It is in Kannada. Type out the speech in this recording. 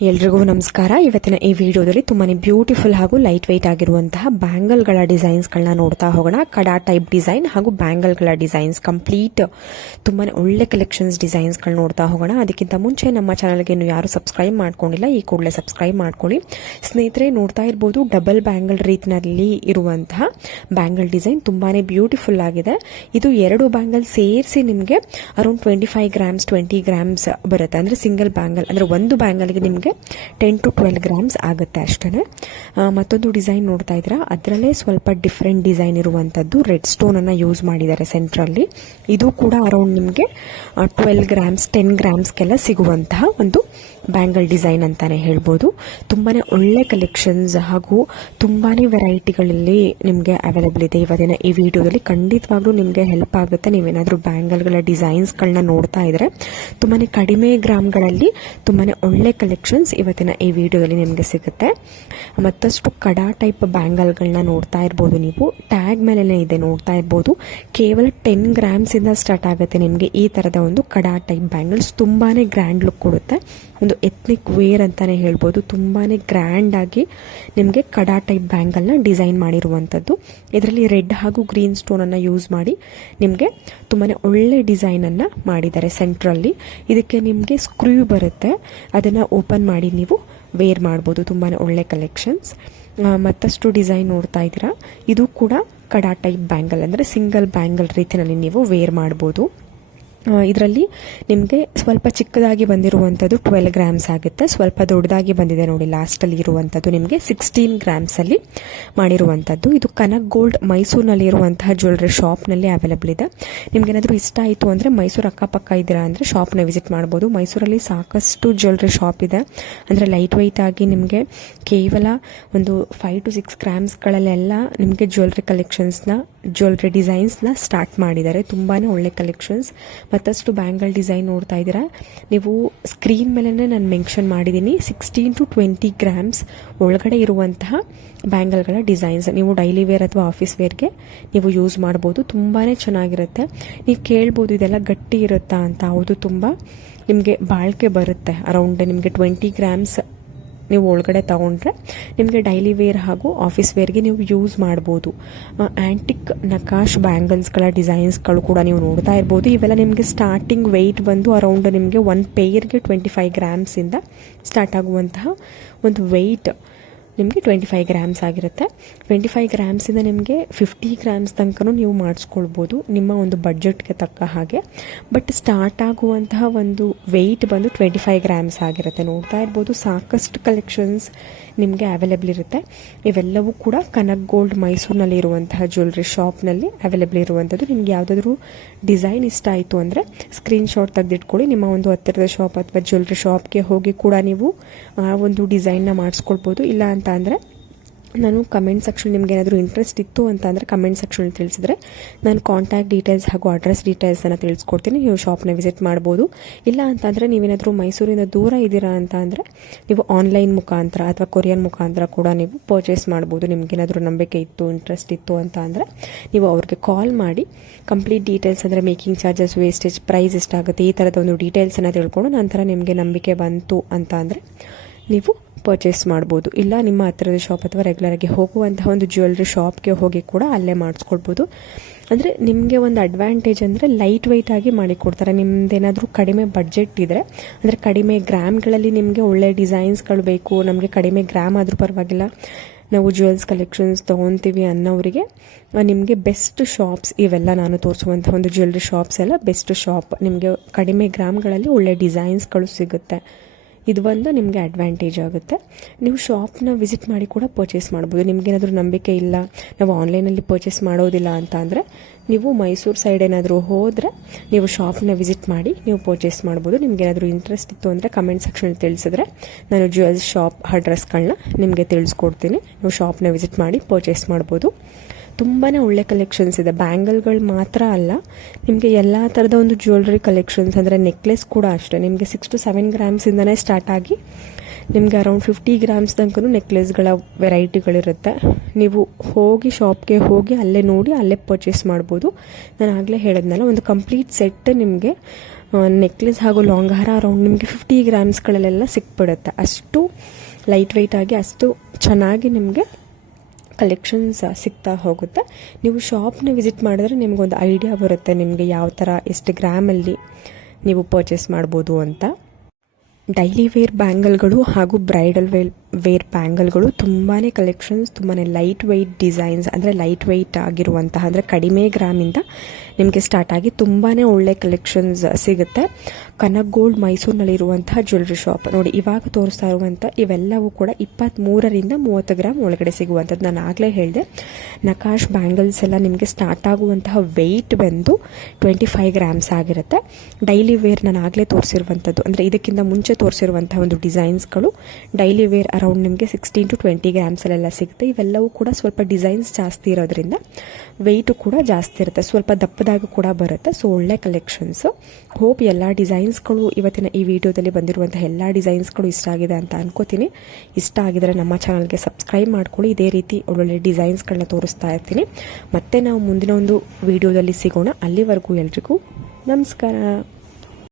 ಎಲ್ರಿಗೂ ನಮಸ್ಕಾರ. ಇವತ್ತಿನ ಈ ವಿಡಿಯೋದಲ್ಲಿ ತುಂಬಾನೇ ಬ್ಯೂಟಿಫುಲ್ ಹಾಗೂ ಲೈಟ್ ವೆಯ್ಟ್ ಆಗಿರುವಂತಹ ಬ್ಯಾಂಗಲ್ಗಳ ಡಿಸೈನ್ಸ್ಗಳನ್ನ ನೋಡ್ತಾ ಹೋಗೋಣ. ಕಡಾ ಟೈಪ್ ಡಿಸೈನ್ ಹಾಗೂ ಬ್ಯಾಂಗಲ್ಗಳ ಡಿಸೈನ್ಸ್ ಕಂಪ್ಲೀಟ್ ತುಂಬಾನೇ ಒಳ್ಳೆ ಕಲೆಕ್ಷನ್ಸ್ ಡಿಸೈನ್ಸ್ಗಳು ನೋಡ್ತಾ ಹೋಗೋಣ. ಅದಕ್ಕಿಂತ ಮುಂಚೆ ನಮ್ಮ ಚಾನಲ್ಗೆ ಇನ್ನು ಯಾರು ಸಬ್ಸ್ಕ್ರೈಬ್ ಮಾಡ್ಕೊಂಡಿಲ್ಲ, ಈ ಕೂಡಲೇ ಸಬ್ಸ್ಕ್ರೈಬ್ ಮಾಡ್ಕೊಳ್ಳಿ. ಸ್ನೇಹಿತರೆ, ನೋಡ್ತಾ ಇರ್ಬೋದು ಡಬಲ್ ಬ್ಯಾಂಗಲ್ ರೀತಿನಲ್ಲಿ ಇರುವಂತಹ ಬ್ಯಾಂಗಲ್ ಡಿಸೈನ್ ತುಂಬಾನೇ ಬ್ಯೂಟಿಫುಲ್ ಆಗಿದೆ. ಇದು ಎರಡು ಬ್ಯಾಂಗಲ್ ಸೇರಿಸಿ ನಿಮಗೆ ಅರೌಂಡ್ 25 ಗ್ರಾಮ್ಸ್ 20 ಗ್ರಾಮ್ಸ್ ಬರುತ್ತೆ. ಅಂದ್ರೆ ಸಿಂಗಲ್ ಬ್ಯಾಂಗಲ್ ಅಂದ್ರೆ ಒಂದು ಬ್ಯಾಂಗಲ್ಗೆ ನಿಮಗೆ 10 to 12 ಗ್ರಾಮ್ಸ್ ಆಗುತ್ತೆ ಅಷ್ಟೇ. ಮತ್ತೊಂದು ಡಿಸೈನ್ ನೋಡ್ತಾ ಇದ್ದೀರಾ, ಅದರಲ್ಲೇ ಸ್ವಲ್ಪ ಡಿಫ್ರೆಂಟ್ ಡಿಸೈನ್ ಇರುವಂತದ್ದು ರೆಡ್ ಸ್ಟೋನ್ ಅನ್ನ ಯೂಸ್ ಮಾಡಿದ್ದಾರೆ ಸೆಂಟ್ರಲ್ಲಿ. ಇದು ಕೂಡ ಅರೌಂಡ್ ನಿಮಗೆ 12 ಗ್ರಾಮ್ಸ್ 10 ಗ್ರಾಮ್ಸ್ಗೆಲ್ಲ ಸಿಗುವಂತಹ ಒಂದು ಬ್ಯಾಂಗಲ್ ಡಿಸೈನ್ ಅಂತಾನೆ ಹೇಳ್ಬೋದು. ತುಂಬಾನೇ ಒಳ್ಳೆ ಕಲೆಕ್ಷನ್ಸ್ ಹಾಗೂ ತುಂಬಾನೇ ವೆರೈಟಿಗಳಲ್ಲಿ ನಿಮಗೆ ಅವೈಲೇಬಲ್ ಇದೆ. ಇವತ್ತಿನ ಈ ವಿಡಿಯೋದಲ್ಲಿ ಖಂಡಿತವಾಗ್ಲೂ ನಿಮಗೆ ಹೆಲ್ಪ್ ಆಗುತ್ತೆ. ನೀವೇನಾದ್ರೂ ಬ್ಯಾಂಗಲ್ಗಳ ಡಿಸೈನ್ಸ್ಗಳನ್ನ ನೋಡ್ತಾ ಇದ್ರೆ ತುಂಬಾನೇ ಕಡಿಮೆ ಗ್ರಾಮ್ಗಳಲ್ಲಿ ತುಂಬಾನೇ ಒಳ್ಳೆ ಕಲೆಕ್ಷನ್ಸ್ ಇವತ್ತಿನ ಈ ವಿಡಿಯೋದಲ್ಲಿ ನಿಮಗೆ ಸಿಗುತ್ತೆ. ಮತ್ತಷ್ಟು ಕಡಾ ಟೈಪ್ ಬ್ಯಾಂಗಲ್ಗಳನ್ನ ನೋಡ್ತಾ ಇರ್ಬೋದು. ನೀವು ಟ್ಯಾಗ್ ಮೇಲೆನೇ ಇದೆ ನೋಡ್ತಾ ಇರ್ಬೋದು. ಕೇವಲ 10 ಗ್ರಾಮ್ಸ್ ಇಂದ ಸ್ಟಾರ್ಟ್ ಆಗುತ್ತೆ ನಿಮಗೆ ಈ ತರದ ಒಂದು ಕಡಾ ಟೈಪ್ ಬ್ಯಾಂಗಲ್ಸ್. ತುಂಬಾನೇ ಗ್ರ್ಯಾಂಡ್ ಲುಕ್ ಕೊಡುತ್ತೆ. ಒಂದು ಎಥ್ನಿಕ್ ವೇರ್ ಅಂತಾನೆ ಹೇಳ್ಬೋದು. ತುಂಬಾನೇ ಗ್ರ್ಯಾಂಡ್ ಆಗಿ ನಿಮಗೆ ಕಡಾ ಟೈಪ್ ಬ್ಯಾಂಗಲ್ ನ ಡಿಸೈನ್ ಮಾಡಿರುವಂತದ್ದು. ಇದರಲ್ಲಿ ರೆಡ್ ಹಾಗೂ ಗ್ರೀನ್ ಸ್ಟೋನ್ ಅನ್ನ ಯೂಸ್ ಮಾಡಿ ನಿಮಗೆ ತುಂಬಾನೇ ಒಳ್ಳೆ ಡಿಸೈನ್ ಅನ್ನ ಮಾಡಿದ್ದಾರೆ ಸೆಂಟ್ರಲ್ಲಿ. ಇದಕ್ಕೆ ನಿಮಗೆ ಸ್ಕ್ರೂ ಬರುತ್ತೆ, ಅದನ್ನ ಓಪನ್ ಮಾಡಿ ನೀವು ವೇರ್ ಮಾಡ್ಬೋದು. ತುಂಬಾನೇ ಒಳ್ಳೆ ಕಲೆಕ್ಷನ್ಸ್. ಮತ್ತಷ್ಟು ಡಿಸೈನ್ ನೋಡ್ತಾ ಇದ್ದೀರಾ, ಇದು ಕೂಡ ಕಡಾ ಟೈಪ್ ಬ್ಯಾಂಗಲ್ ಅಂದ್ರೆ ಸಿಂಗಲ್ ಬ್ಯಾಂಗಲ್ ರೀತಿಯಲ್ಲಿ ನೀವು ವೇರ್ ಮಾಡ್ಬೋದು. ಇದರಲ್ಲಿ ನಿಮಗೆ ಸ್ವಲ್ಪ ಚಿಕ್ಕದಾಗಿ ಬಂದಿರುವಂಥದ್ದು 12 ಗ್ರಾಮ್ಸ್ ಆಗುತ್ತೆ. ಸ್ವಲ್ಪ ದೊಡ್ಡದಾಗಿ ಬಂದಿದೆ ನೋಡಿ ಲಾಸ್ಟಲ್ಲಿ ಇರುವಂಥದ್ದು ನಿಮಗೆ 16 ಗ್ರಾಮ್ಸ್ ಅಲ್ಲಿ ಮಾಡಿರುವಂಥದ್ದು. ಇದು ಕನಕ್ ಗೋಲ್ಡ್ ಮೈಸೂರಿನಲ್ಲಿ ಇರುವಂತಹ ಜ್ಯುವೆಲ್ಲರಿ ಶಾಪ್ನಲ್ಲಿ ಅವೈಲೇಬಲ್ ಇದೆ. ನಿಮ್ಗೇನಾದರೂ ಇಷ್ಟ ಆಯಿತು ಅಂದರೆ ಮೈಸೂರು ಅಕ್ಕಪಕ್ಕ ಇದ್ದೀರಾ ಅಂದರೆ ಶಾಪ್ನ ವಿಸಿಟ್ ಮಾಡ್ಬೋದು. ಮೈಸೂರಲ್ಲಿ ಸಾಕಷ್ಟು ಜ್ಯುವೆಲ್ಲರಿ ಶಾಪ್ ಇದೆ. ಅಂದರೆ ಲೈಟ್ ವೆಯ್ಟ್ ಆಗಿ ನಿಮಗೆ ಕೇವಲ ಒಂದು 5 to 6 ಗ್ರಾಮ್ಸ್ಗಳಲ್ಲೆಲ್ಲ ನಿಮಗೆ ಜ್ಯುವೆಲ್ಲರಿ ಕಲೆಕ್ಷನ್ಸ್ನ ಜ್ಯುವೆಲ್ಲರಿ ಡಿಸೈನ್ಸ್ನ ಸ್ಟಾರ್ಟ್ ಮಾಡಿದ್ದಾರೆ. ತುಂಬಾನೇ ಒಳ್ಳೆ ಕಲೆಕ್ಷನ್ಸ್. ಮತ್ತಷ್ಟು ಬ್ಯಾಂಗಲ್ ಡಿಸೈನ್ ನೋಡ್ತಾ ಇದ್ದೀರಾ ನೀವು. ಸ್ಕ್ರೀನ್ ಮೇಲೆ ನಾನು ಮೆನ್ಷನ್ ಮಾಡಿದ್ದೀನಿ 16 to 20 ಗ್ರಾಮ್ಸ್ ಒಳಗಡೆ ಇರುವಂತಹ ಬ್ಯಾಂಗಲ್ಗಳ ಡಿಸೈನ್ಸ್. ನೀವು ಡೈಲಿ ವೇರ್ ಅಥವಾ ಆಫೀಸ್ ವೇರ್ಗೆ ನೀವು ಯೂಸ್ ಮಾಡ್ಬೋದು. ತುಂಬಾನೇ ಚೆನ್ನಾಗಿರುತ್ತೆ. ನೀವು ಕೇಳ್ಬೋದು ಇದೆಲ್ಲ ಗಟ್ಟಿ ಇರುತ್ತಾ ಅಂತ. ಹೌದು, ತುಂಬ ನಿಮಗೆ ಬಾಳ್ಕೆ ಬರುತ್ತೆ. ಅರೌಂಡ್ ನಿಮಗೆ 20 ಗ್ರಾಮ್ಸ್ ನೀವು ಒಳಗಡೆ ತಗೊಂಡ್ರೆ ನಿಮಗೆ ಡೈಲಿ ವೇರ್ ಹಾಗೂ ಆಫೀಸ್ ವೇರ್ಗೆ ನೀವು ಯೂಸ್ ಮಾಡ್ಬೋದು. ಆಂಟಿಕ್ ನಕಾಶ್ ಬ್ಯಾಂಗಲ್ಸ್ಗಳ ಡಿಸೈನ್ಸ್ಗಳು ಕೂಡ ನೀವು ನೋಡ್ತಾ ಇರ್ಬೋದು. ಇವೆಲ್ಲ ನಿಮಗೆ ಸ್ಟಾರ್ಟಿಂಗ್ ವೆಯ್ಟ್ ಬಂದು ಅರೌಂಡ್ ನಿಮಗೆ ಒಂದು ಪೇರ್ಗೆ 25 ಗ್ರಾಮ್ಸಿಂದ ಸ್ಟಾರ್ಟ್ ಆಗುವಂತಹ ಒಂದು ವೆಯ್ಟ್ ನಿಮಗೆ 25 ಗ್ರಾಮ್ಸ್ ಆಗಿರುತ್ತೆ. 25 ಗ್ರಾಮ್ಸಿಂದ ನಿಮಗೆ 50 ಗ್ರಾಮ್ಸ್ ತನಕ ನೀವು ಮಾಡಿಸ್ಕೊಳ್ಬೋದು ನಿಮ್ಮ ಒಂದು ಬಡ್ಜೆಟ್ಗೆ ತಕ್ಕ ಹಾಗೆ. ಬಟ್ ಸ್ಟಾರ್ಟ್ ಆಗುವಂತಹ ಒಂದು ವೆಯ್ಟ್ ಬಂದು 25 ಗ್ರಾಮ್ಸ್ ಆಗಿರುತ್ತೆ. ನೋಡ್ತಾ ಇರ್ಬೋದು ಸಾಕಷ್ಟು ಕಲೆಕ್ಷನ್ಸ್ ನಿಮಗೆ ಅವೈಲೇಬಲ್ ಇರುತ್ತೆ. ಇವೆಲ್ಲವೂ ಕೂಡ ಕನಕ್ ಗೋಲ್ಡ್ ಮೈಸೂರಿನಲ್ಲಿ ಇರುವಂತಹ ಜ್ಯುವೆಲ್ಲರಿ ಶಾಪ್ನಲ್ಲಿ ಅವೈಲೇಬಲ್ ಇರುವಂಥದ್ದು. ನಿಮ್ಗೆ ಯಾವುದಾದ್ರೂ ಡಿಸೈನ್ ಇಷ್ಟ ಆಯಿತು ಅಂದರೆ ಸ್ಕ್ರೀನ್ಶಾಟ್ ತೆಗೆದಿಟ್ಕೊಳ್ಳಿ. ನಿಮ್ಮ ಒಂದು ಹತ್ತಿರದ ಶಾಪ್ ಅಥವಾ ಜ್ಯುವೆಲ್ಲರಿ ಶಾಪ್ಗೆ ಹೋಗಿ ಕೂಡ ನೀವು ಆ ಒಂದು ಡಿಸೈನ್ನ ಮಾಡಿಸ್ಕೊಳ್ಬೋದು. ಇಲ್ಲ ಅಂತ ಅಂದರೆ ನಾನು ಕಮೆಂಟ್ ಸೆಕ್ಷನ್ ನಿಮ್ಗೆ ಏನಾದರೂ ಇಂಟ್ರೆಸ್ಟ್ ಇತ್ತು ಅಂತ ಅಂದರೆ ಕಮೆಂಟ್ ಸೆಕ್ಷನ್ ತಿಳಿಸಿದ್ರೆ ನಾನು ಕಾಂಟ್ಯಾಕ್ಟ್ ಡೀಟೇಲ್ಸ್ ಹಾಗೂ ಅಡ್ರೆಸ್ ಡೀಟೇಲ್ಸನ್ನು ತಿಳಿಸ್ಕೊಡ್ತೀನಿ. ನೀವು ಶಾಪ್ನ ವಿಸಿಟ್ ಮಾಡ್ಬೋದು. ಇಲ್ಲ ಅಂತಂದರೆ ನೀವೇನಾದರೂ ಮೈಸೂರಿಂದ ದೂರ ಇದ್ದೀರಾ ಅಂತ ಅಂದರೆ ನೀವು ಆನ್ಲೈನ್ ಮುಖಾಂತರ ಅಥವಾ ಕೊರಿಯರ್ ಮುಖಾಂತರ ಕೂಡ ನೀವು ಪರ್ಚೇಸ್ ಮಾಡ್ಬೋದು. ನಿಮ್ಗೇನಾದರೂ ನಂಬಿಕೆ ಇತ್ತು, ಇಂಟ್ರೆಸ್ಟ್ ಇತ್ತು ಅಂತ ಅಂದರೆ ನೀವು ಅವ್ರಿಗೆ ಕಾಲ್ ಮಾಡಿ ಕಂಪ್ಲೀಟ್ ಡೀಟೇಲ್ಸ್ ಅಂದರೆ ಮೇಕಿಂಗ್ ಚಾರ್ಜಸ್, ವೇಸ್ಟೇಜ್, ಪ್ರೈಸ್ ಎಷ್ಟಾಗುತ್ತೆ ಈ ಥರದ ಒಂದು ಡೀಟೇಲ್ಸನ್ನು ತಿಳ್ಕೊಂಡು ನಂತರ ನಿಮಗೆ ನಂಬಿಕೆ ಬಂತು ಅಂತ ಅಂದರೆ ನೀವು ಪರ್ಚೇಸ್ ಮಾಡ್ಬೋದು. ಇಲ್ಲ ನಿಮ್ಮ ಹತ್ತಿರದ ಶಾಪ್ ಅಥವಾ ರೆಗ್ಯುಲರ್ ಆಗಿ ಹೋಗುವಂತಹ ಒಂದು ಜ್ಯುವೆಲ್ಲರಿ ಶಾಪ್ಗೆ ಹೋಗಿ ಕೂಡ ಅಲ್ಲೇ ಮಾಡಿಸ್ಕೊಳ್ಬೋದು. ಅಂದರೆ ನಿಮಗೆ ಒಂದು ಅಡ್ವಾಂಟೇಜ್ ಅಂದರೆ ಲೈಟ್ ವೆಯ್ಟ್ ಆಗಿ ಮಾಡಿಕೊಡ್ತಾರೆ. ನಿಮ್ದೇನಾದರೂ ಕಡಿಮೆ ಬಡ್ಜೆಟ್ ಇದ್ದರೆ ಅಂದರೆ ಕಡಿಮೆ ಗ್ರಾಮ್ಗಳಲ್ಲಿ ನಿಮಗೆ ಒಳ್ಳೆ ಡಿಸೈನ್ಸ್ಗಳು ಬೇಕು, ನಮಗೆ ಕಡಿಮೆ ಗ್ರಾಮ್ ಆದರೂ ಪರವಾಗಿಲ್ಲ, ನಾವು ಜ್ಯುವೆಲ್ಸ್ ಕಲೆಕ್ಷನ್ಸ್ ತೊಗೊತೀವಿ ಅನ್ನೋರಿಗೆ ನಿಮಗೆ ಬೆಸ್ಟ್ ಶಾಪ್ಸ್ ಇವೆಲ್ಲ ನಾನು ತೋರಿಸುವಂಥ ಒಂದು ಜ್ಯುವೆಲ್ಲರಿ ಶಾಪ್ಸ್ ಎಲ್ಲ ಬೆಸ್ಟ್ ಶಾಪ್. ನಿಮಗೆ ಕಡಿಮೆ ಗ್ರಾಮ್ಗಳಲ್ಲಿ ಒಳ್ಳೆ ಡಿಸೈನ್ಸ್ಗಳು ಸಿಗುತ್ತೆ. ಇದು ಒಂದು ನಿಮಗೆ ಅಡ್ವಾಂಟೇಜ್ ಆಗುತ್ತೆ. ನೀವು ಶಾಪ್ನ ವಿಸಿಟ್ ಮಾಡಿ ಕೂಡ ಪರ್ಚೇಸ್ ಮಾಡ್ಬೋದು. ನಿಮಗೇನಾದರೂ ನಂಬಿಕೆ ಇಲ್ಲ, ನಾವು ಆನ್ಲೈನಲ್ಲಿ ಪರ್ಚೇಸ್ ಮಾಡೋದಿಲ್ಲ ಅಂತ ಅಂದರೆ ನೀವು ಮೈಸೂರು ಸೈಡ್ ಏನಾದರೂ ಹೋದರೆ ನೀವು ಶಾಪ್ನ ವಿಸಿಟ್ ಮಾಡಿ ನೀವು ಪರ್ಚೇಸ್ ಮಾಡ್ಬೋದು. ನಿಮಗೇನಾದರೂ ಇಂಟ್ರೆಸ್ಟ್ ಇತ್ತು ಅಂದರೆ ಕಮೆಂಟ್ ಸೆಕ್ಷನ್ ತಿಳಿಸಿದ್ರೆ ನಾನು ಜ್ಯುವೆಲ್ಸ್ ಶಾಪ್ ಅಡ್ರೆಸ್ಗಳನ್ನ ನಿಮಗೆ ತಿಳಿಸ್ಕೊಡ್ತೀನಿ. ನೀವು ಶಾಪ್ನ ವಿಸಿಟ್ ಮಾಡಿ ಪರ್ಚೇಸ್ ಮಾಡ್ಬೋದು. ತುಂಬಾ ಒಳ್ಳೆ ಕಲೆಕ್ಷನ್ಸ್ ಇದೆ. ಬ್ಯಾಂಗಲ್ಗಳು ಮಾತ್ರ ಅಲ್ಲ, ನಿಮಗೆ ಎಲ್ಲ ಥರದ ಒಂದು ಜ್ಯುವೆಲ್ಲರಿ ಕಲೆಕ್ಷನ್ಸ್ ಅಂದರೆ ನೆಕ್ಲೆಸ್ ಕೂಡ ಅಷ್ಟೇ ನಿಮಗೆ 6 to 7 ಗ್ರಾಮ್ಸಿಂದನೇ ಸ್ಟಾರ್ಟ್ ಆಗಿ ನಿಮಗೆ ಅರೌಂಡ್ 50 ಗ್ರಾಮ್ಸ್ ತನಕ ನೆಕ್ಲೆಸ್ಗಳ ವೆರೈಟಿಗಳಿರುತ್ತೆ. ನೀವು ಹೋಗಿ ಶಾಪ್ಗೆ ಹೋಗಿ ಅಲ್ಲೇ ನೋಡಿ ಅಲ್ಲೇ ಪರ್ಚೇಸ್ ಮಾಡ್ಬೋದು. ನಾನು ಆಗಲೇ ಹೇಳಿದ್ನಲ್ಲ, ಒಂದು ಕಂಪ್ಲೀಟ್ ಸೆಟ್ ನಿಮಗೆ ನೆಕ್ಲೆಸ್ ಹಾಗೂ ಲಾಂಗ್ ಹಾರ ಅರೌಂಡ್ ನಿಮಗೆ 50 ಗ್ರಾಮ್ಸ್ಗಳಲ್ಲೆಲ್ಲ ಸಿಕ್ಬಿಡುತ್ತೆ. ಅಷ್ಟು ಲೈಟ್ ವೆಯ್ಟ್ ಆಗಿ ಅಷ್ಟು ಚೆನ್ನಾಗಿ ನಿಮಗೆ ಕಲೆಕ್ಷನ್ಸ್ ಸಿಗ್ತಾ ಹೋಗುತ್ತೆ. ನೀವು ಶಾಪ್ನ ವಿಸಿಟ್ ಮಾಡಿದ್ರೆ ನಿಮಗೊಂದು ಐಡಿಯಾ ಬರುತ್ತೆ ನಿಮಗೆ ಯಾವ ಥರ ಎಷ್ಟು ಗ್ರಾಮಲ್ಲಿ ನೀವು ಪರ್ಚೇಸ್ ಮಾಡ್ಬೋದು ಅಂತ. ಡೈಲಿ ವೇರ್ ಬ್ಯಾಂಗಲ್ಗಳು ಹಾಗೂ ಬ್ರೈಡಲ್ ವೇರ್ ಬ್ಯಾಂಗಲ್ಗಳು ತುಂಬಾ ಕಲೆಕ್ಷನ್ಸ್, ತುಂಬಾ ಲೈಟ್ ವೆಯ್ಟ್ ಡಿಸೈನ್ಸ್, ಅಂದರೆ ಲೈಟ್ ವೆಯ್ಟ್ ಆಗಿರುವಂತಹ, ಅಂದರೆ ಕಡಿಮೆ ಗ್ರಾಮಿಂದ ನಿಮಗೆ ಸ್ಟಾರ್ಟ್ ಆಗಿ ತುಂಬಾ ಒಳ್ಳೆ ಕಲೆಕ್ಷನ್ಸ್ ಸಿಗುತ್ತೆ. ಕನಕ್ ಗೋಲ್ಡ್ ಮೈಸೂರಿನಲ್ಲಿರುವಂತಹ ಜ್ಯುವೆಲ್ರಿ ಶಾಪ್ ನೋಡಿ. ಇವಾಗ ತೋರಿಸ್ತಾ ಇರುವಂಥ ಇವೆಲ್ಲವೂ ಕೂಡ 23ರಿಂದ 30 ಗ್ರಾಮ್ ಒಳಗಡೆ ಸಿಗುವಂಥದ್ದು. ನಾನು ಆಗಲೇ ಹೇಳಿದೆ, ನಕಾಶ್ ಬ್ಯಾಂಗಲ್ಸ್ ಎಲ್ಲ ನಿಮಗೆ ಸ್ಟಾರ್ಟ್ ಆಗುವಂತಹ ವೆಯ್ಟ್ ಬಂದು 25 ಗ್ರಾಮ್ಸ್ ಆಗಿರುತ್ತೆ. ಡೈಲಿ ವೇರ್ ನಾನು ಆಗಲೇ ತೋರಿಸಿರುವಂಥದ್ದು, ಅಂದರೆ ಇದಕ್ಕಿಂತ ಮುಂಚೆ ತೋರಿಸಿರುವಂತಹ ಒಂದು ಡಿಸೈನ್ಸ್ಗಳು ಡೈಲಿ ವೇರ್ ಅರೌಂಡ್ ನಿಮಗೆ 16 to 20 ಗ್ರಾಮ್ಸಲ್ಲೆಲ್ಲ ಸಿಗುತ್ತೆ. ಇವೆಲ್ಲವೂ ಕೂಡ ಸ್ವಲ್ಪ ಡಿಸೈನ್ಸ್ ಜಾಸ್ತಿ ಇರೋದ್ರಿಂದ ವೆಯ್ಟು ಕೂಡ ಜಾಸ್ತಿ ಇರುತ್ತೆ, ಸ್ವಲ್ಪ ದಪ್ಪದಾಗೂ ಕೂಡ ಬರುತ್ತೆ. ಸೊ ಒಳ್ಳೆ ಕಲೆಕ್ಷನ್ಸು. ಹೋಪ್ ಎಲ್ಲ ಡಿಸೈನ್ಸ್ಗಳು ಇವತ್ತಿನ ಈ ವಿಡಿಯೋದಲ್ಲಿ ಬಂದಿರುವಂಥ ಎಲ್ಲ ಡಿಸೈನ್ಸ್ಗಳು ಇಷ್ಟ ಆಗಿದೆ ಅಂತ ಅನ್ಕೋತೀನಿ. ಇಷ್ಟ ಆಗಿದರೆ ನಮ್ಮ ಚಾನಲ್ಗೆ ಸಬ್ಸ್ಕ್ರೈಬ್ ಮಾಡ್ಕೊಳ್ಳಿ. ಇದೇ ರೀತಿ ಒಳ್ಳೊಳ್ಳೆ ಡಿಸೈನ್ಸ್ಗಳನ್ನ ತೋರಿಸ್ತಾ ಇರ್ತೀನಿ. ಮತ್ತೆ ನಾವು ಮುಂದಿನ ಒಂದು ವಿಡಿಯೋದಲ್ಲಿ ಸಿಗೋಣ. ಅಲ್ಲಿವರೆಗೂ ಎಲ್ರಿಗೂ ನಮಸ್ಕಾರ.